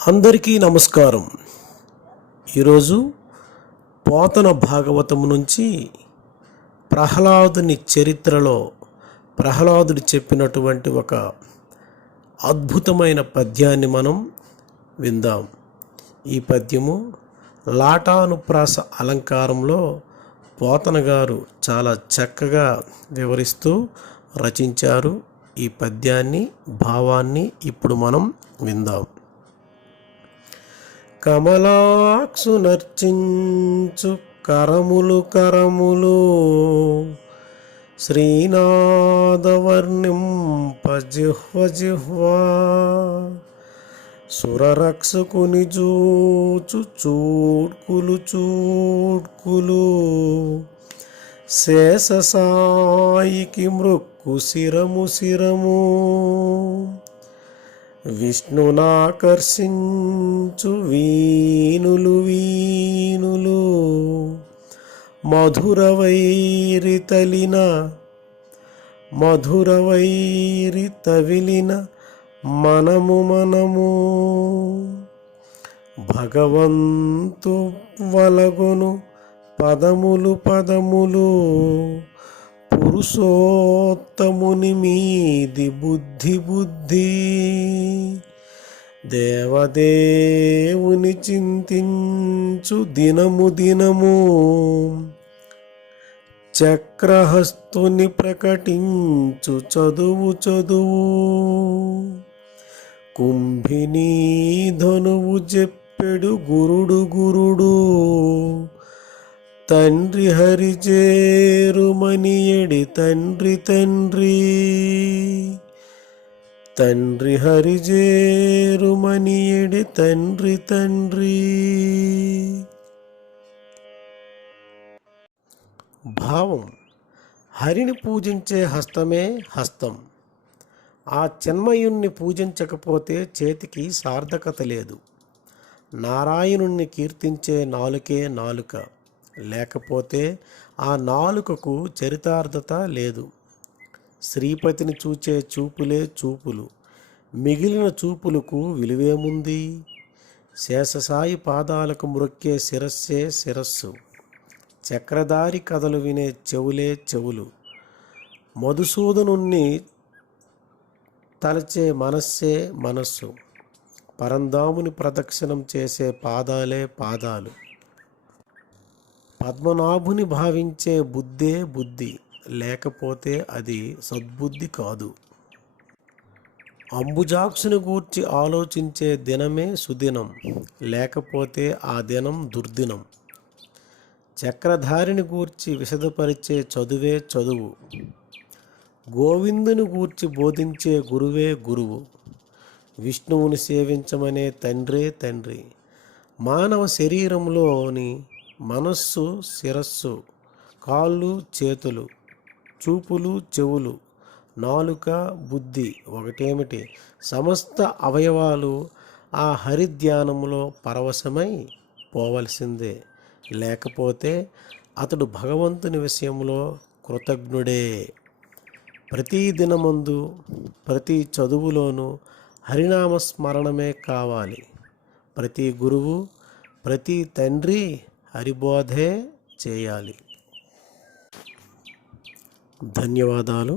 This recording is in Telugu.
అందరికీ నమస్కారం. ఈరోజు పోతన భాగవతం నుంచి ప్రహ్లాదుని చరిత్రలో ప్రహ్లాదుడు చెప్పినటువంటి ఒక అద్భుతమైన పద్యాన్ని మనం విందాం. ఈ పద్యము లాటానుప్రాస అలంకారంలో పోతన గారు చాలా చక్కగా వివరిస్తూ రచించారు. ఈ పద్యాన్ని భావాన్ని ఇప్పుడు మనం విందాం. కమలాక్షు నర్చించు కరములు కరములు శ్రీనాథవర్ణింప జిహ్వ జిహ్వా సురరక్షకుని చూచు చూడ్కులు చూడ్కులు శేషసాయికి మృక్కు శిరము శిరము విష్ణునాకర్షించు వీనులు వీనులు మధురవైరి తవిలిన మనము మనము భగవంతు వలగొను పదములు పదములు పురుషోత్తముని మీది బుద్ధి బుద్ధి దేవదేవుని చింతించు దినము దినము చక్రహస్తుని ప్రకటించు చదువు చదువు కుంభినీ ధనువు చెప్పెడు గురుడు గురుడు తండ్రి హరిచేరుమనియడి తండ్రి తండ్రి తండ్రి హరిచేరుమనియడి తండ్రి తండ్రి. భావం: హరిని పూజించే హస్తమే హస్తం. ఆ చిన్మయుణ్ణి పూజించకపోతే చేతికి సార్థకత లేదు. నారాయణుణ్ణి కీర్తించే నాలుకే నాలుక, లేకపోతే ఆ నాలుకకు చరితార్థత లేదు. శ్రీపతిని చూచే చూపులే చూపులు, మిగిలిన చూపులకు విలువేముంది? శేషసాయి పాదాలకు మ్రొక్కే శిరస్సే శిరస్సు, చక్రధారి కథలు వినే చెవులే చెవులు, మధుసూదనుణ్ణి తలచే మనస్సే మనస్సు, పరంధాముని ప్రదక్షిణం చేసే పాదాలే పాదాలు, పద్మనాభుని భావించే బుద్ధే బుద్ధి, లేకపోతే అది సద్బుద్ధి కాదు. అంబుజాక్షుని గూర్చి ఆలోచించే దినమే సుదినం, లేకపోతే ఆ దినం దుర్దినం. చక్రధారిని గూర్చి విశదపరిచే చదువే చదువు, గోవిందుని గూర్చి బోధించే గురువే గురువు, విష్ణువుని సేవించమనే తండ్రే తండ్రి. మానవ శరీరంలోని మనస్సు శిరస్సు, కాళ్ళు చేతులు, చూపులు చెవులు, నాలుక బుద్ధి ఒకటేమిటి, సమస్త అవయవాలు ఆ హరిధ్యానములో పరవశమై పోవలసిందే. లేకపోతే అతడు భగవంతుని విషయంలో కృతజ్ఞుడే. ప్రతి దినమందు ప్రతి చదువులోనూ హరినామస్మరణమే కావాలి. ప్రతి గురువు ప్రతి తండ్రి హరిబోధే చేయాలి. ధన్యవాదాలు.